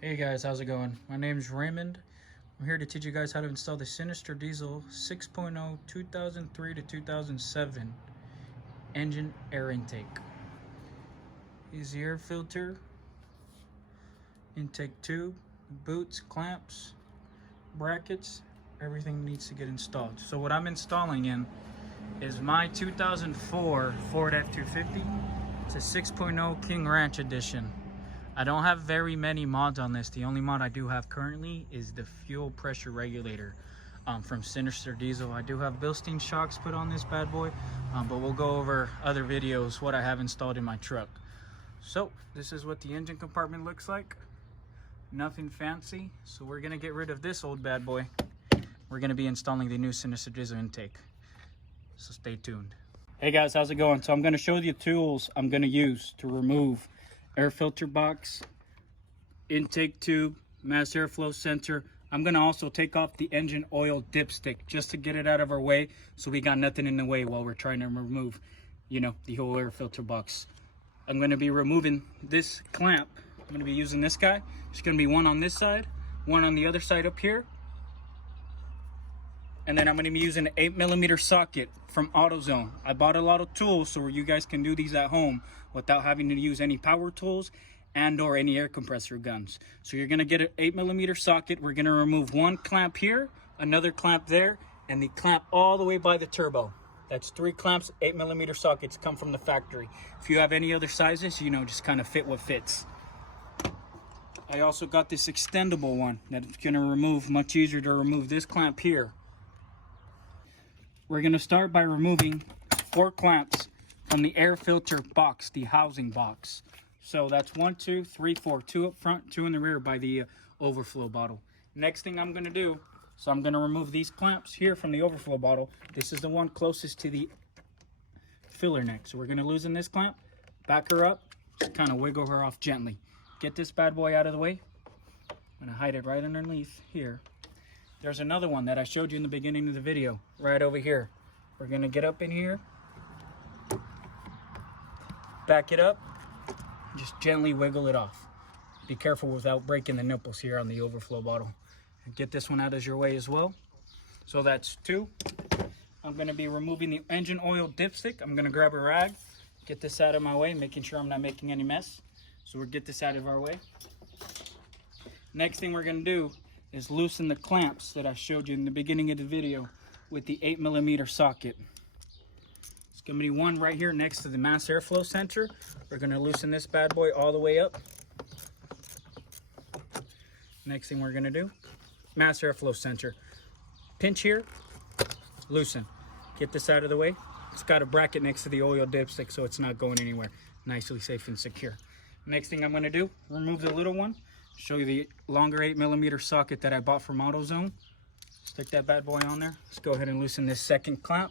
Hey guys, how's it going? My name's Raymond. I'm here to teach you guys how to install the SINISTER Diesel 6.0 2003 to 2007 engine air intake. Here's the air filter, intake tube, boots, clamps, brackets, everything needs to get installed. So what I'm installing in is my 2004 Ford F-250. It's a 6.0 King Ranch edition. I don't have very many mods on this. The only mod I do have currently is the fuel pressure regulator from SINISTER Diesel. I do have Bilstein shocks put on this bad boy, but we'll go over other videos what I have installed in my truck. So this is what the engine compartment looks like. Nothing fancy. So we're gonna get rid of this old bad boy. We're gonna be installing the new SINISTER Diesel intake. So stay tuned. Hey guys, how's it going? So I'm gonna show you the tools I'm gonna use to remove air filter box, intake tube, mass airflow sensor. I'm gonna also take off the engine oil dipstick just to get it out of our way, so we got nothing in the way while we're trying to remove, the whole air filter box. I'm gonna be removing this clamp. I'm gonna be using this guy. There's gonna be one on this side, one on the other side up here. And then I'm gonna be using an 8mm socket from AutoZone. I bought a lot of tools so you guys can do these at home without having to use any power tools and or any air compressor guns. So you're gonna get an 8mm socket. We're gonna remove one clamp here, another clamp there, and the clamp all the way by the turbo. That's 3 clamps, 8mm sockets come from the factory. If you have any other sizes, just kind of fit what fits. I also got this extendable one that's gonna remove, much easier to remove this clamp here. We're gonna start by removing 4 clamps from the air filter box, the housing box. So that's 1, 2, 3, 4, 2 up front, 2 in the rear by the overflow bottle. Next thing I'm gonna do, so I'm gonna remove these clamps here from the overflow bottle. This is the one closest to the filler neck. So we're gonna loosen this clamp, back her up, just kind of wiggle her off gently. Get this bad boy out of the way. I'm gonna hide it right underneath here. There's another one that I showed you in the beginning of the video, right over here. We're gonna get up in here, back it up, just gently wiggle it off. Be careful without breaking the nipples here on the overflow bottle. And get this one out of your way as well. So that's 2. I'm gonna be removing the engine oil dipstick. I'm gonna grab a rag, get this out of my way, making sure I'm not making any mess. So we'll get this out of our way. Next thing we're gonna do is loosen the clamps that I showed you in the beginning of the video with the 8mm socket. It's gonna be one right here next to the mass airflow sensor. We're gonna loosen this bad boy all the way up. Next thing we're gonna do, mass airflow sensor. Pinch here, loosen. Get this out of the way. It's got a bracket next to the oil dipstick so it's not going anywhere. Nicely safe and secure. Next thing I'm gonna do, remove the little one. Show you the longer 8mm socket that I bought from AutoZone. Stick that bad boy on there. Let's go ahead and loosen this second clamp.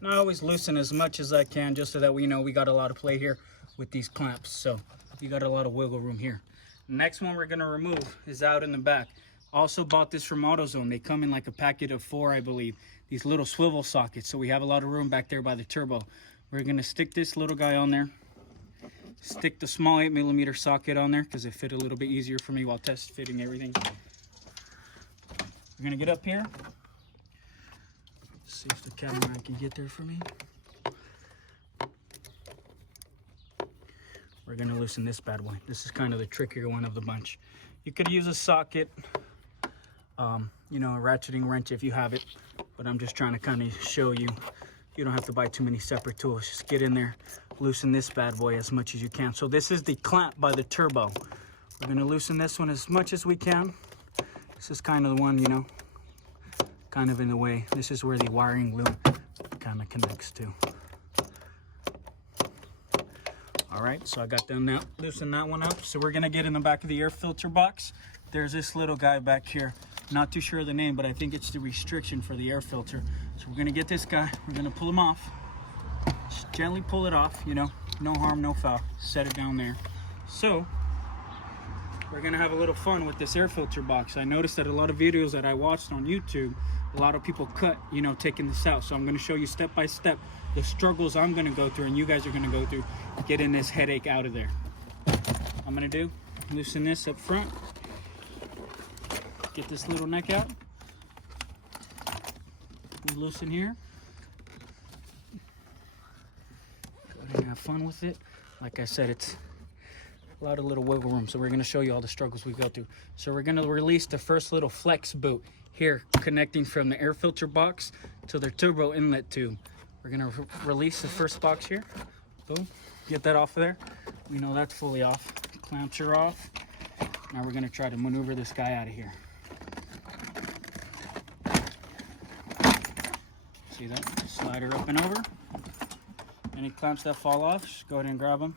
And I always loosen as much as I can just so that we know we got a lot of play here with these clamps. So you got a lot of wiggle room here. Next one we're gonna remove is out in the back. Also bought this from AutoZone. They come in like a packet of 4, I believe. These little swivel sockets, so we have a lot of room back there by the turbo. We're gonna stick this little guy on there. Stick the small 8mm socket on there because it fit a little bit easier for me while test fitting everything. We're gonna get up here. See if the camera can get there for me. We're gonna loosen this bad boy. This is kind of the trickier one of the bunch. You could use a socket, a ratcheting wrench if you have it, but I'm just trying to kind of show you. You don't have to buy too many separate tools. Just get in there, loosen this bad boy as much as you can. So this is the clamp by the turbo. We're gonna loosen this one as much as we can. This is kind of the one, kind of in the way. This is where the wiring loom kind of connects to. All right, so I got them now, loosen that one up. So we're gonna get in the back of the air filter box. There's this little guy back here. Not too sure of the name, but I think it's the restriction for the air filter. So we're gonna get this guy, we're gonna pull him off. Just gently pull it off, no harm, no foul. Set it down there. So we're gonna have a little fun with this air filter box. I noticed that a lot of videos that I watched on YouTube, a lot of people cut, you know, taking this out. So I'm going to show you step by step the struggles I'm going to go through and you guys are going to go through getting this headache out of there. I'm going to do, loosen this up front, get this little neck out, we loosen here, go ahead and have fun with it. Like I said, it's a lot of little wiggle room, so we're going to show you all the struggles we go through. So we're going to release the first little flex boot here, connecting from the air filter box to the turbo inlet tube. We're going to release the first box here. Boom. Get that off of there. We know that's fully off. Clamps are off. Now we're going to try to maneuver this guy out of here. See that? Slide her up and over. Any clamps that fall off, just go ahead and grab them.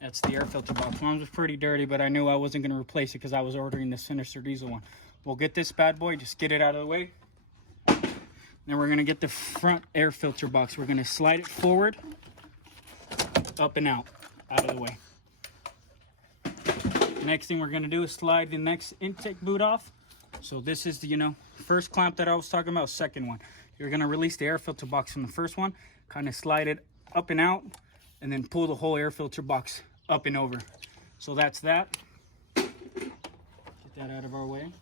That's the air filter box. Mine was pretty dirty, but I knew I wasn't going to replace it because I was ordering the Sinister diesel one. We'll get this bad boy, just get it out of the way. Then we're going to get the front air filter box. We're going to slide it forward, up and out of the way. Next thing we're going to do is slide the next intake boot off. So this is the, you know, first clamp that I was talking about, second one. You're going to release the air filter box from the first one, kind of slide it up and out, and then pull the whole air filter box up and over. So that's that. Get that out of our way.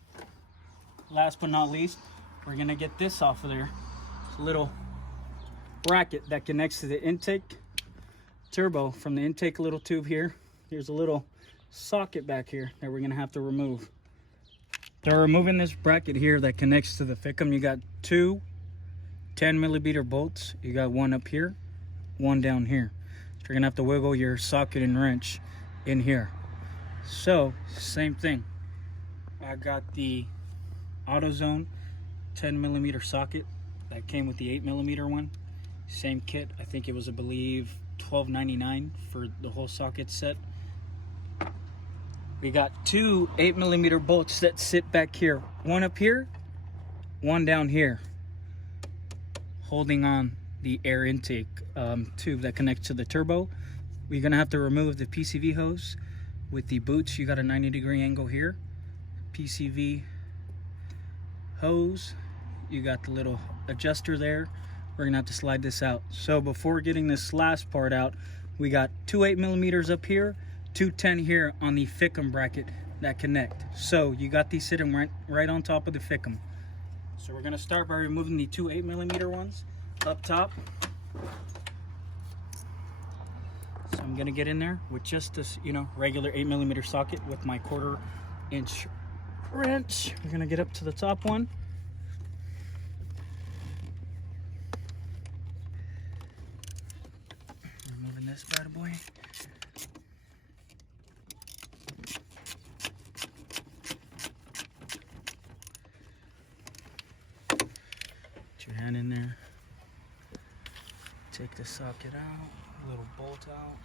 Last but not least, we're gonna get this off of there. It's a little bracket that connects to the intake turbo from the intake little tube here. Here's a little socket back here that we're gonna have to remove. So removing this bracket here that connects to the FICM, you got two 10mm bolts. You got one up here, one down here. So you're gonna have to wiggle your socket and wrench in here. So same thing. I got the AutoZone 10mm socket that came with the 8mm one. Same kit. I think it was, I believe, $12.99 for the whole socket set. We got two 8mm bolts that sit back here. One up here, one down here, holding on the air intake tube that connects to the turbo. We're gonna have to remove the PCV hose with the boots. You got a 90-degree angle here. PCV hose. You got the little adjuster there. We're gonna have to slide this out. So before getting this last part out, we got two 8mm up here, two 10 here on the FICM bracket that connect. So you got these sitting right on top of the FICM. So we're gonna start by removing the two 8mm ones up top. So I'm gonna get in there with just this, you know, regular 8mm socket with my 1/4-inch wrench. We're gonna get up to the top one. Removing this bad boy. Put your hand in there. Take the socket out, little bolt out.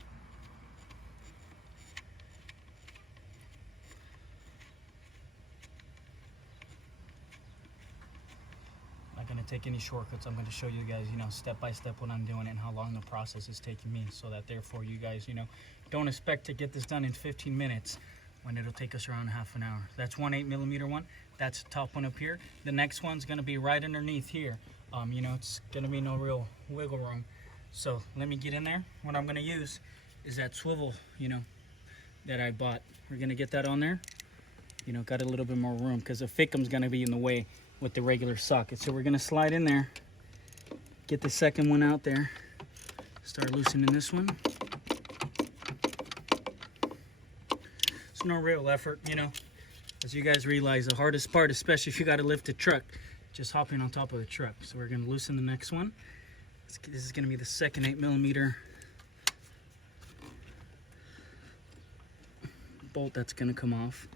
Not gonna take any shortcuts. I'm gonna show you guys, you know, step by step what I'm doing and how long the process is taking me, so that therefore you guys, you know, don't expect to get this done in 15 minutes when it'll take us around half an hour. That's one 8mm one. That's the top one up here. The next one's gonna be right underneath here. You know, it's gonna be no real wiggle room. So let me get in there. What I'm gonna use is that swivel, you know, that I bought. We're gonna get that on there. You know, got a little bit more room because the FICM's gonna be in the way with the regular socket. So we're gonna slide in there, get the second one out there, start loosening this one. It's no real effort, you know. As you guys realize, the hardest part, especially if you gotta lift a truck, just hopping on top of the truck. So we're gonna loosen the next one. This is gonna be the second 8mm bolt that's gonna come off.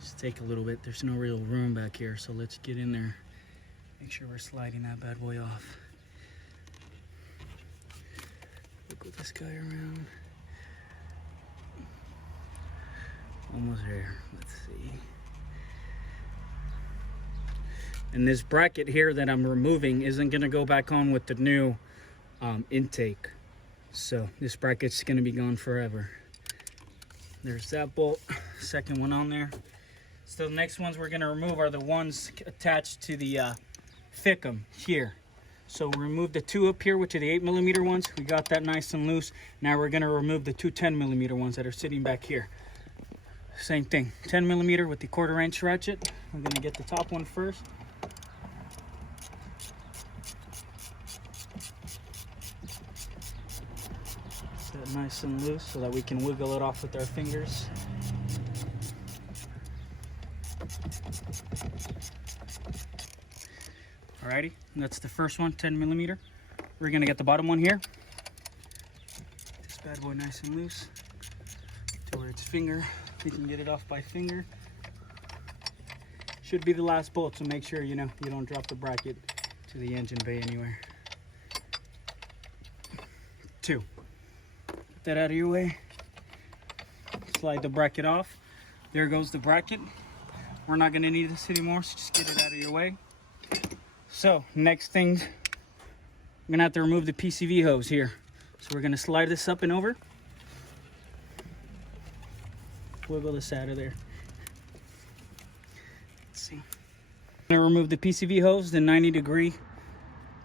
Just take a little bit. There's no real room back here, so let's get in there. Make sure we're sliding that bad boy off. Wiggle this guy around. Almost there. Let's see. And this bracket here that I'm removing isn't going to go back on with the new intake. So this bracket's going to be gone forever. There's that bolt. Second one on there. So the next ones we're gonna remove are the ones attached to the thickum here. So we removed the two up here, which are the 8mm ones. We got that nice and loose. Now we're gonna remove the two 10mm ones that are sitting back here. Same thing, 10mm with the 1/4 inch ratchet. I'm gonna get the top one first. Get it nice and loose so that we can wiggle it off with our fingers. Alrighty, that's the first one, 10mm. We're gonna get the bottom one here. This bad boy nice and loose to where it's finger. We can get it off by finger. Should be the last bolt, so make sure you don't drop the bracket to the engine bay anywhere. 2. Get that out of your way. Slide the bracket off. There goes the bracket. We're not gonna need this anymore, so just get it out of your way. So next thing, I'm gonna have to remove the PCV hose here. So we're gonna slide this up and over. Wiggle this out of there. Let's see. I'm gonna remove the PCV hose, the 90-degree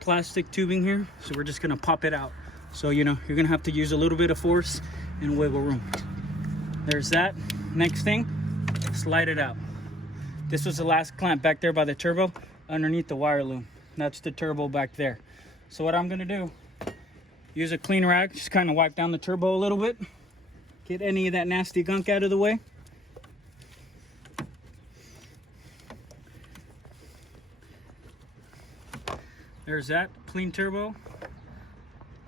plastic tubing here. So we're just gonna pop it out. So you're gonna have to use a little bit of force and wiggle room. There's that. Next thing, slide it out. This was the last clamp back there by the turbo, underneath the wire loom. That's the turbo back there. So what I'm gonna do, use a clean rag, just kind of wipe down the turbo a little bit, get any of that nasty gunk out of the way. There's that, clean turbo.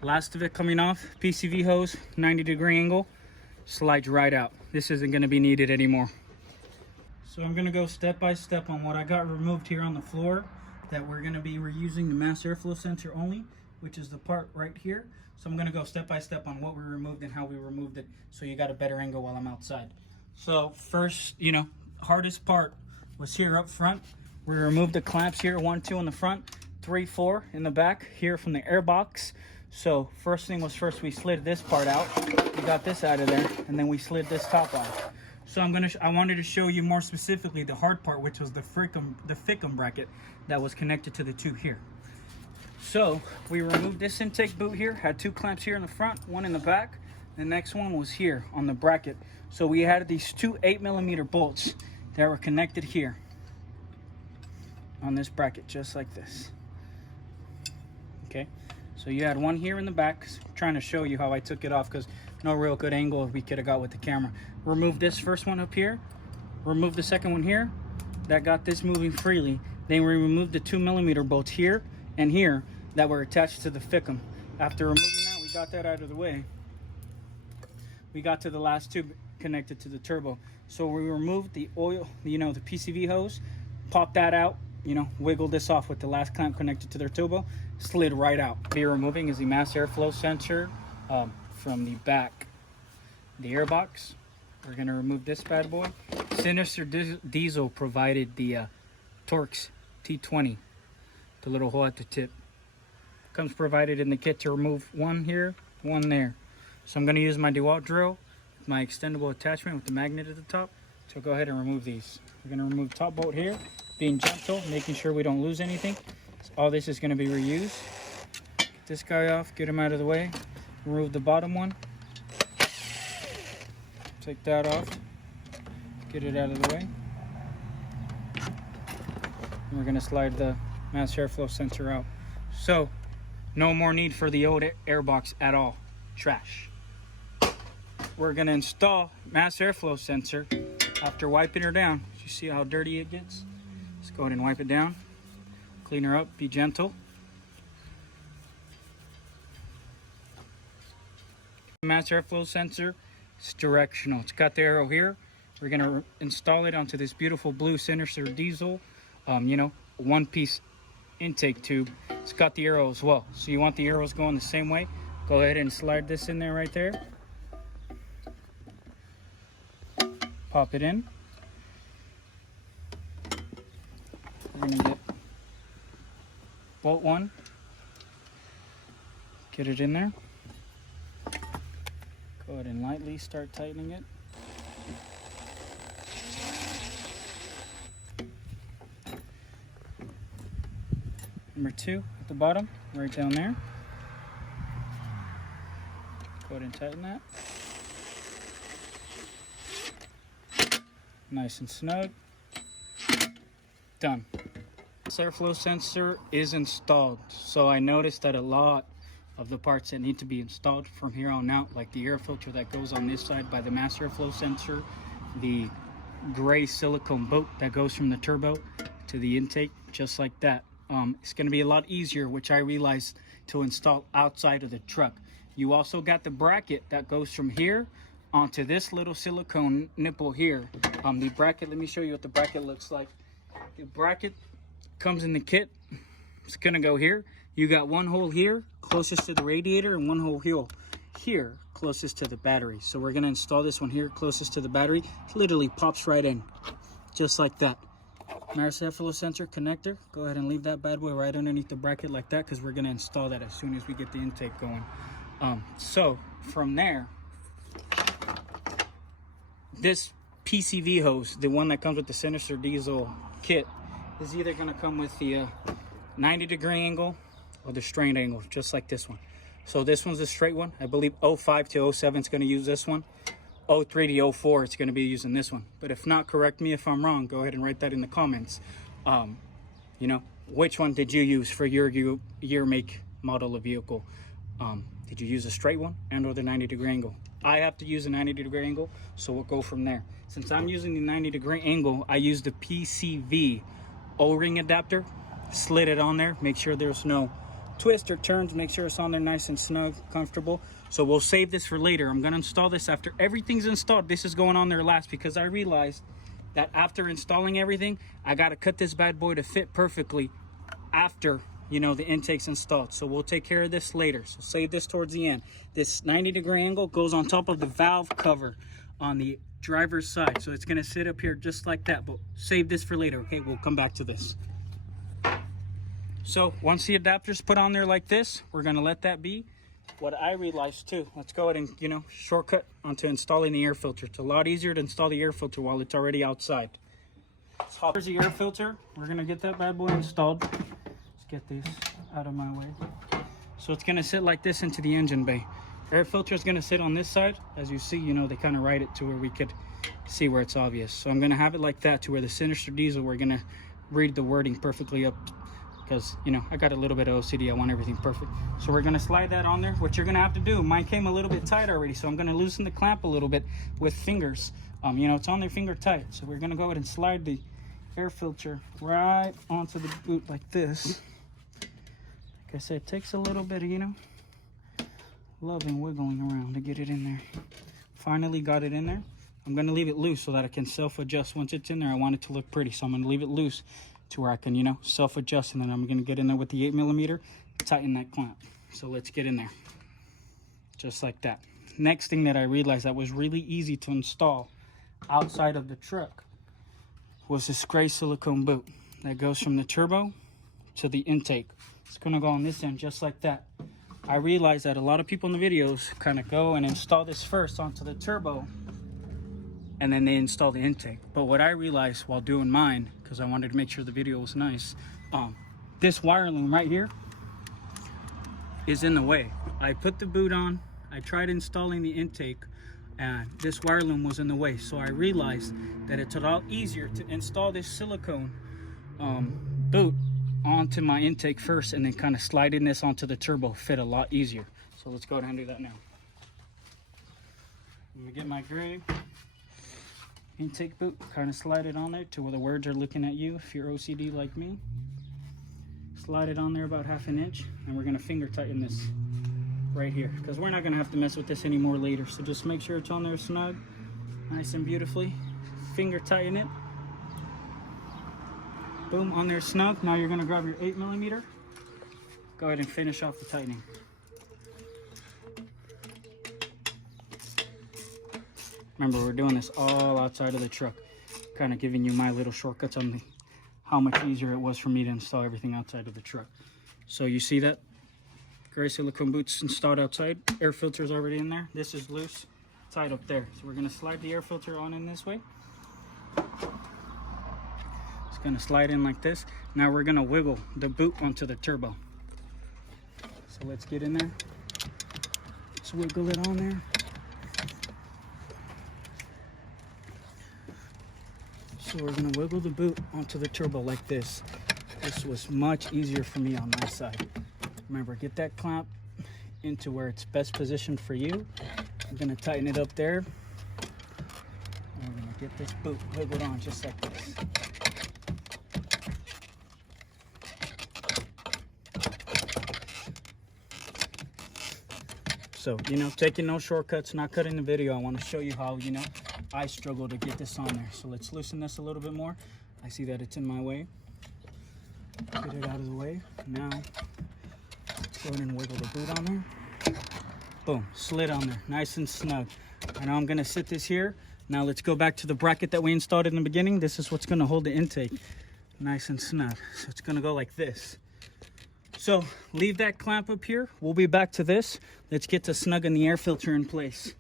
Last of it coming off, PCV hose, 90-degree angle, slides right out. This isn't gonna be needed anymore. So I'm gonna go step by step on what I got removed here on the floor that we're gonna be reusing the mass airflow sensor only, which is the part right here. So I'm gonna go step by step on what we removed and how we removed it, so you got a better angle while I'm outside. So first, hardest part was here up front. We removed the clamps here, 1, 2 in the front, 3, 4 in the back here from the air box. So first thing was first, we slid this part out. We got this out of there, and then we slid this top off. So I wanted to show you more specifically the hard part, which was the thickum bracket that was connected to the tube here. So we removed this intake boot here, had 2 clamps here in the front, 1 in the back. The next one was here on the bracket. So we had these 2 8mm bolts that were connected here on this bracket, just like this. Okay, so you had one here in the back. I'm trying to show you how I took it off because no real good angle we could have got with the camera. Remove this first one up here, remove the second one here. That got this moving freely. Then we removed the 2mm bolts here and here that were attached to the thickum. After removing that, we got that out of the way. We got to the last tube connected to the turbo. So we removed the oil, the PCV hose, popped that out, wiggled this off with the last clamp connected to their turbo, slid right out. What we're removing is the mass airflow sensor from the back, the air box. We're gonna remove this bad boy. Sinister Diesel provided the Torx T20, the little hole at the tip. Comes provided in the kit to remove one here, one there. So I'm gonna use my DeWalt drill, my extendable attachment with the magnet at the top. So go ahead and remove these. We're gonna remove top bolt here, being gentle, making sure we don't lose anything. So all this is gonna be reused. Get this guy off, get him out of the way. Remove the bottom one. Take that off, get it out of the way. And we're gonna slide the mass airflow sensor out. So, no more need for the old air box at all. Trash. We're gonna install mass airflow sensor after wiping her down. You see how dirty it gets? Let's go ahead and wipe it down. Clean her up, be gentle. Mass airflow sensor. It's directional. It's got the arrow here. We're gonna install it onto this beautiful blue Sinister Diesel, one-piece intake tube. It's got the arrow as well. So you want the arrows going the same way. Go ahead and slide this in there right there. Pop it in. We're gonna get bolt 1. Get it in there. Go ahead and lightly start tightening it. Number 2 at the bottom, right down there. Go ahead and tighten that. Nice and snug. Done. This airflow sensor is installed, so I noticed that a lot of the parts that need to be installed from here on out, like the air filter that goes on this side by the mass airflow sensor, the gray silicone boat that goes from the turbo to the intake, just like that. It's going to be a lot easier, which I realized, to install outside of the truck. You also got the bracket that goes from here onto this little silicone nipple here. The bracket, let me show you what the bracket looks like. The bracket comes in the kit. It's gonna go here. You got one hole here closest to the radiator and one hole here closest to the battery. So we're gonna install this one here closest to the battery. It literally pops right in, just like that. Mass airflow sensor connector. Go ahead and leave that bad boy right underneath the bracket like that, because we're gonna install that as soon as we get the intake going. So from there, this PCV hose, the one that comes with the Sinister diesel kit, is either going to come with the 90-degree angle or the strained angle, just like this one. So this one's a straight one. I believe 05 to 07 is going to use this one. 03 to 04 it's going to be using this one. But if not, correct me if I'm wrong. Go ahead and write that in the comments. You know, which one did you use for your make, model of vehicle? Did you use a straight one and or the 90-degree angle? I have to use a 90-degree angle, so we'll go from there. Since I'm using the 90-degree angle, I use the PCV O-ring adapter. Slid it on there. Make sure there's no twist or turns. Make sure it's on there nice and snug, comfortable. So we'll save this for later. I'm going to install this after everything's installed. This is going on there last, because I realized that after installing everything, I got to cut this bad boy to fit perfectly after, you know, the intake's installed. So we'll take care of this later. So save this towards the end. This 90-degree angle goes on top of the valve cover on the driver's side. So it's going to sit up here just like that. But save this for later, okay? We'll come back to this. So once the adapter's put on there like this, we're going to let that be. What I realized too, let's go ahead and, you know, shortcut onto installing the air filter. It's a lot easier to install the air filter while it's already outside. Here's the air filter. We're going to get that bad boy installed. Get these out of my way. So it's going to sit like this into the engine bay. Air filter is going to sit on this side. As you see, you know, they kind of write it to where we could see where it's obvious. So I'm going to have it like that, to where the Sinister diesel, we're going to read the wording perfectly up, because, you know, I got a little bit of OCD. I want everything perfect. So we're going to slide that on there. What you're going to have to do, mine came a little bit tight already, so I'm going to loosen the clamp a little bit with fingers. You know, it's on there finger tight. So we're going to go ahead and slide the air filter right onto the boot like this. Like I said, it takes a little bit of, you know, love and wiggling around to get it in there. Finally got it in there. I'm going to leave it loose so that I can self-adjust once it's in there. I want it to look pretty, so I'm going to leave it loose to where I can, you know, self-adjust, and then I'm going to get in there with the 8mm, tighten that clamp. So let's get in there. Just like that. Next thing that I realized that was really easy to install outside of the truck was this gray silicone boot that goes from the turbo to the intake. It's going to go on this end just like that. I realized that a lot of people in the videos kind of go and install this first onto the turbo, and then they install the intake. But what I realized while doing mine, because I wanted to make sure the video was nice, this wire loom right here is in the way. I put the boot on, I tried installing the intake, and this wire loom was in the way. So I realized that it's a lot easier to install this silicone boot onto my intake first, and then kind of sliding this onto the turbo fit a lot easier. So let's go ahead and do that now. Let me get my gray intake boot, kind of slide it on there to where the words are looking at you if you're OCD like me. Slide it on there about 1/2 inch, and we're going to finger tighten this right here, because we're not going to have to mess with this anymore later. So just make sure it's on there snug, nice and beautifully. Finger tighten it. Boom, on there snug. Now you're going to grab your 8mm. Go ahead and finish off the tightening. Remember, we're doing this all outside of the truck. Kind of giving you my little shortcuts on how much easier it was for me to install everything outside of the truck. So you see that? Gray silicone boots installed outside. Air filter is already in there. This is loose, tied up there. So we're going to slide the air filter on in this way. gonna slide in like this. Now we're gonna wiggle the boot onto the turbo. So let's get in there. Let's wiggle it on there. So we're gonna wiggle the boot onto the turbo like this. This was much easier for me on my side. Remember, get that clamp into where it's best positioned for you. I'm gonna tighten it up there. And we're gonna get this boot wiggled on just like this. So, you know, taking no shortcuts, not cutting the video. I want to show you how, you know, I struggle to get this on there. So let's loosen this a little bit more. I see that it's in my way. Get it out of the way. Now, let's go ahead and wiggle the boot on there. Boom, slid on there, nice and snug. I know I'm gonna sit this here. Now let's go back to the bracket that we installed in the beginning. This is what's gonna hold the intake, nice and snug. So it's gonna go like this. So leave that clamp up here. We'll be back to this. Let's get to snugging the air filter in place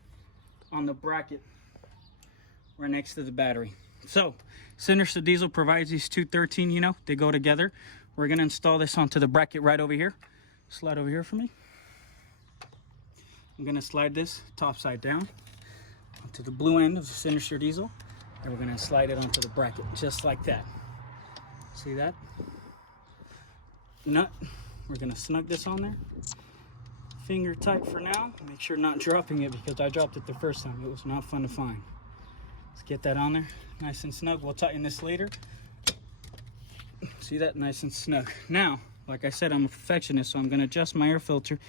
on the bracket right next to the battery. So Sinister Diesel provides these two 13, you know, they go together. We're gonna install this onto the bracket right over here. Slide over here for me. I'm gonna slide this top side down onto the blue end of the Sinister Diesel, and we're gonna slide it onto the bracket just like that. See that? Nut. We're gonna snug this on there. Finger tight for now. Make sure not dropping it because I dropped it the first time. It was not fun to find. Let's get that on there, nice and snug. We'll tighten this later. See that? Nice and snug. Now, like I said, I'm a perfectionist, so I'm gonna adjust my air filter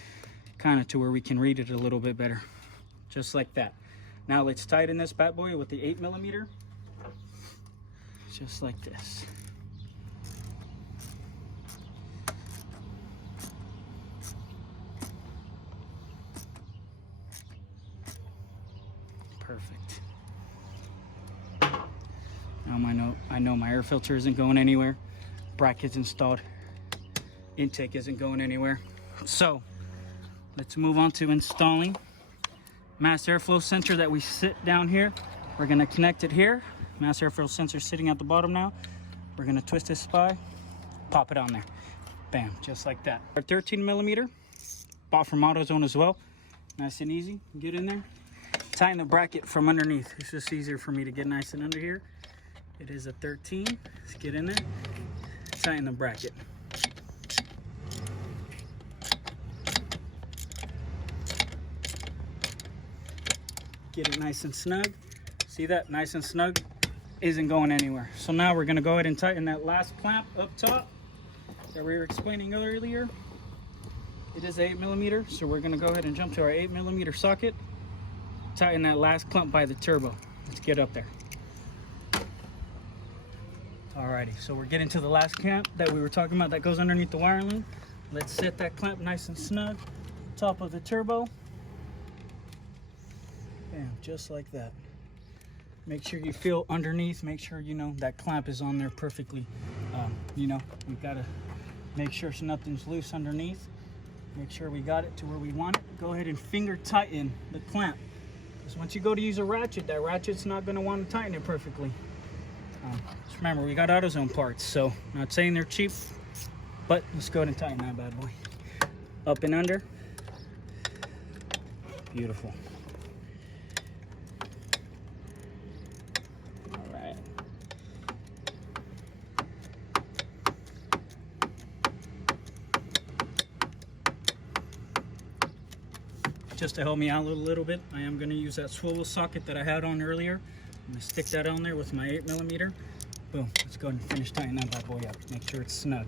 kind of to where we can read it a little bit better, just like that. Now let's tighten this bad boy with the 8mm, just like this. Perfect. Now I know my air filter isn't going anywhere. Bracket's installed. Intake isn't going anywhere. So let's move on to installing mass airflow sensor that we sit down here. We're gonna connect it here. Mass airflow sensor sitting at the bottom now. We're gonna twist this spy, pop it on there. Bam, just like that. Our 13mm, bought from AutoZone as well. Nice and easy, get in there. Tighten the bracket from underneath. It's just easier for me to get nice and under here. It is a 13, let's get in there. Tighten the bracket. Get it nice and snug. See that? Nice and snug. Isn't going anywhere. So now we're gonna go ahead and tighten that last clamp up top that we were explaining earlier. It is 8mm, so we're gonna go ahead and jump to our 8mm socket. Tighten that last clamp by the turbo. Let's get up there. Alrighty, so we're getting to the last clamp that we were talking about that goes underneath the wire loom. Let's set that clamp nice and snug, top of the turbo. Bam, just like that. Make sure you feel underneath, make sure you know that clamp is on there perfectly. You know, we've got to make sure nothing's loose underneath. Make sure we got it to where we want it. Go ahead and finger tighten the clamp. Because once you go to use a ratchet, that ratchet's not going to want to tighten it perfectly. Just remember, we got AutoZone parts, so not saying they're cheap, but let's go ahead and tighten that bad boy. Up and under. Beautiful. All right. Just to help me out a little bit, I am going to use that swivel socket that I had on earlier. I'm going to stick that on there with my 8mm. Boom. Let's go ahead and finish tightening that bad boy up. Make sure it's snug.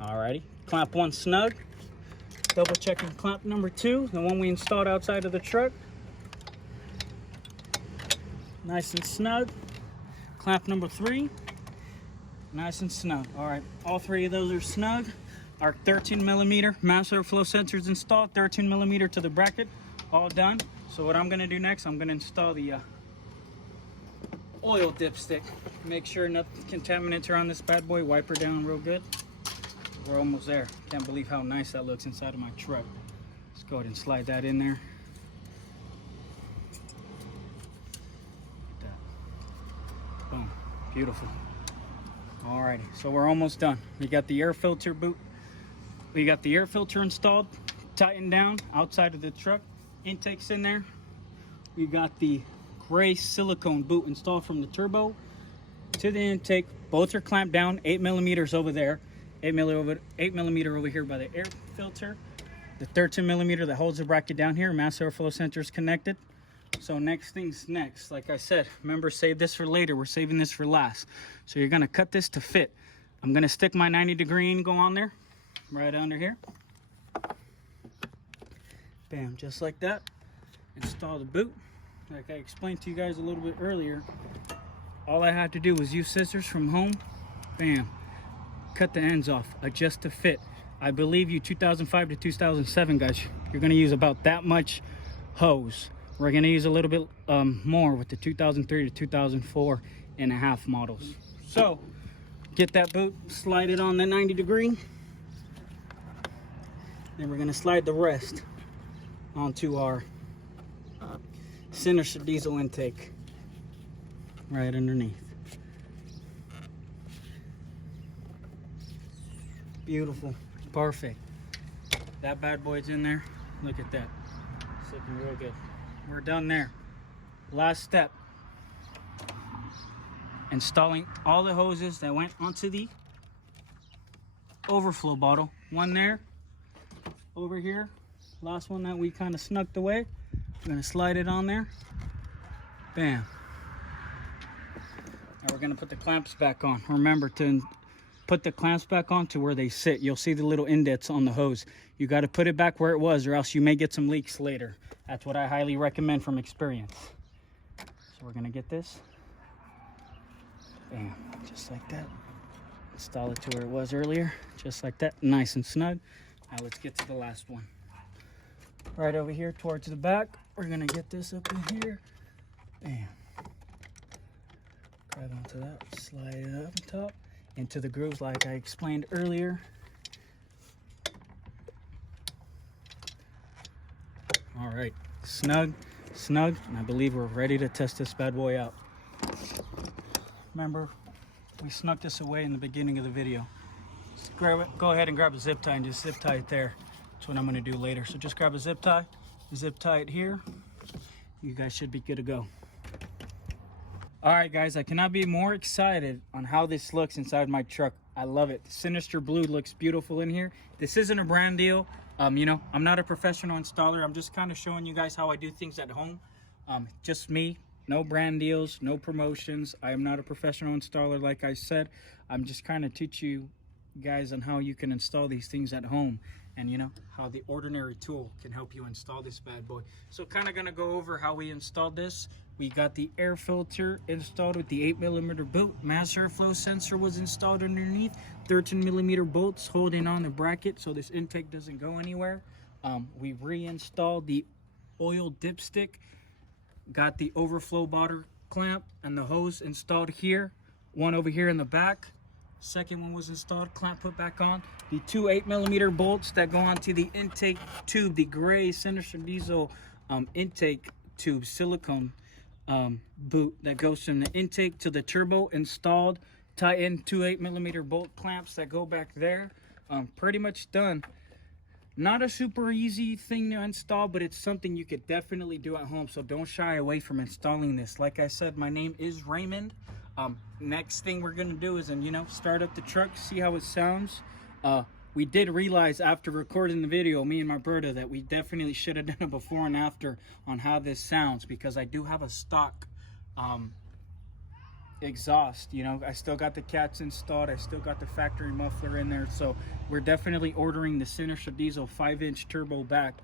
Alrighty. Clamp one snug. Double checking clamp number 2, the one we installed outside of the truck. Nice and snug. Clamp number 3. Nice and snug. All right, all 3 of those are snug. Our 13mm mass airflow sensors installed, 13mm to the bracket, all done. So what I'm gonna do next, I'm gonna install the oil dipstick. Make sure nothing contaminants are on this bad boy. Wipe her down real good. We're almost there. Can't believe how nice that looks inside of my truck. It's go ahead and slide that in there. Boom, beautiful. Alrighty, so we're almost done. We got the air filter boot. We got the air filter installed, tightened down outside of the truck. Intake's in there. We got the gray silicone boot installed from the turbo to the intake. Both are clamped down, 8 millimeters over there, 8 millimeter over here by the air filter. The 13 millimeter that holds the bracket down here, mass airflow sensor is connected. So next thing's next. Like I said, remember, save this for later. We're saving this for last. So you're gonna cut this to fit. I'm gonna stick my 90-degree angle on there, right under here. Bam, just like that. Install the boot. Like I explained to you guys a little bit earlier, all I had to do was use scissors from home. Bam, cut the ends off, adjust to fit. I believe you 2005 to 2007, guys, you're gonna use about that much hose. We're gonna use a little bit more with the 2003 to 2004 and a half models. So get that boot, slide it on the 90-degree. Then we're gonna slide the rest onto our Sinister diesel intake right underneath. Beautiful, perfect. That bad boy's in there. Look at that, it's looking real good. We're done there. Last step, installing all the hoses that went onto the overflow bottle. One there, over here, last one that we kind of snuck away. We're gonna slide it on there. Bam. Now we're gonna put the clamps back on. Remember to put the clamps back on to where they sit. You'll see the little indents on the hose. You got to put it back where it was, or else you may get some leaks later. That's what I highly recommend from experience. So we're gonna get this. Bam, just like that. Install it to where it was earlier, just like that, nice and snug. Now let's get to the last one. Right over here towards the back, we're gonna get this up in here. Bam. Grab onto that, slide it up top into the grooves like I explained earlier. All right, snug, snug, and I believe we're ready to test this bad boy out. Remember, we snuck this away in the beginning of the video. Just grab it, go ahead and grab a zip tie and just zip tie it there. That's what I'm gonna do later. So just grab a zip tie it here. You guys should be good to go. All right, guys, I cannot be more excited on how this looks inside my truck. I love it. The Sinister Blue looks beautiful in here. This isn't a brand deal. You know, I'm not a professional installer. I'm just kind of showing you guys how I do things at home. Just me, no brand deals, no promotions. I am not a professional installer, like I said. I'm just kind of teach you guys on how you can install these things at home, and you know how the ordinary tool can help you install this bad boy. So kind of gonna go over how we installed this. We got the air filter installed with the 8 millimeter bolt. Mass airflow sensor was installed underneath. 13 millimeter bolts holding on the bracket so this intake doesn't go anywhere. We reinstalled the oil dipstick. Got the overflow bottle clamp and the hose installed here. One over here in the back. Second one was installed, clamp put back on. The two 8 millimeter bolts that go onto the intake tube, the gray Sinister diesel intake tube silicone boot that goes from the intake to the turbo installed. Tighten two 8 millimeter bolt clamps that go back there. Pretty much done. Not a super easy thing to install, but it's something you could definitely do at home, so don't shy away from installing this. Like I said, my name is Raymond. Next thing we're gonna do is, you know, start up the truck, see how it sounds. We did realize after recording the video, me and my brother, that we definitely should have done a before and after on how this sounds, because I do have a stock exhaust. You know, I still got the cats installed, I still got the factory muffler in there, so we're definitely ordering the Sinister diesel 5-inch turbo back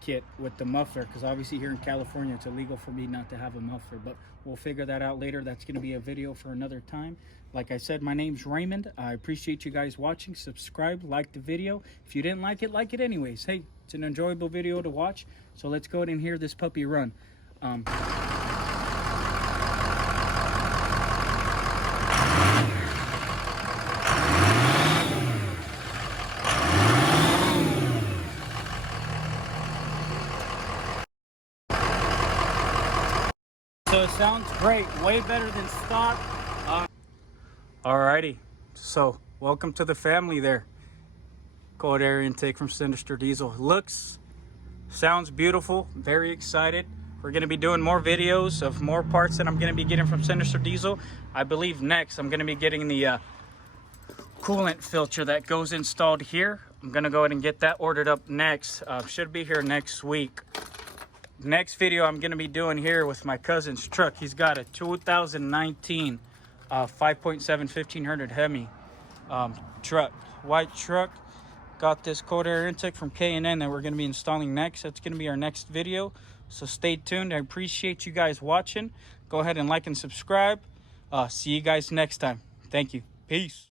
kit with the muffler, because obviously here in California it's illegal for me not to have a muffler, but we'll figure that out later. That's going to be a video for another time. Like I said, my name's Raymond. I appreciate you guys watching. Subscribe, like the video. If you didn't like it anyways. Hey, it's an enjoyable video to watch, so let's go ahead and hear this puppy run. sounds great, way better than stock. Alrighty, so welcome to the family there. Cold air intake from Sinister Diesel. Sounds beautiful, very excited. We're going to be doing more videos of more parts that I'm going to be getting from Sinister Diesel. I believe next I'm going to be getting the coolant filter that goes installed here. I'm going to go ahead and get that ordered up next. Should be here next week. Next video I'm going to be doing here with my cousin's truck. He's got a 2019 5.7 1500 Hemi truck, white truck. Got this cold air intake from K&N that we're going to be installing next. That's going to be our next video, so stay tuned. I appreciate you guys watching. Go ahead and like and subscribe. See you guys next time. Thank you. Peace.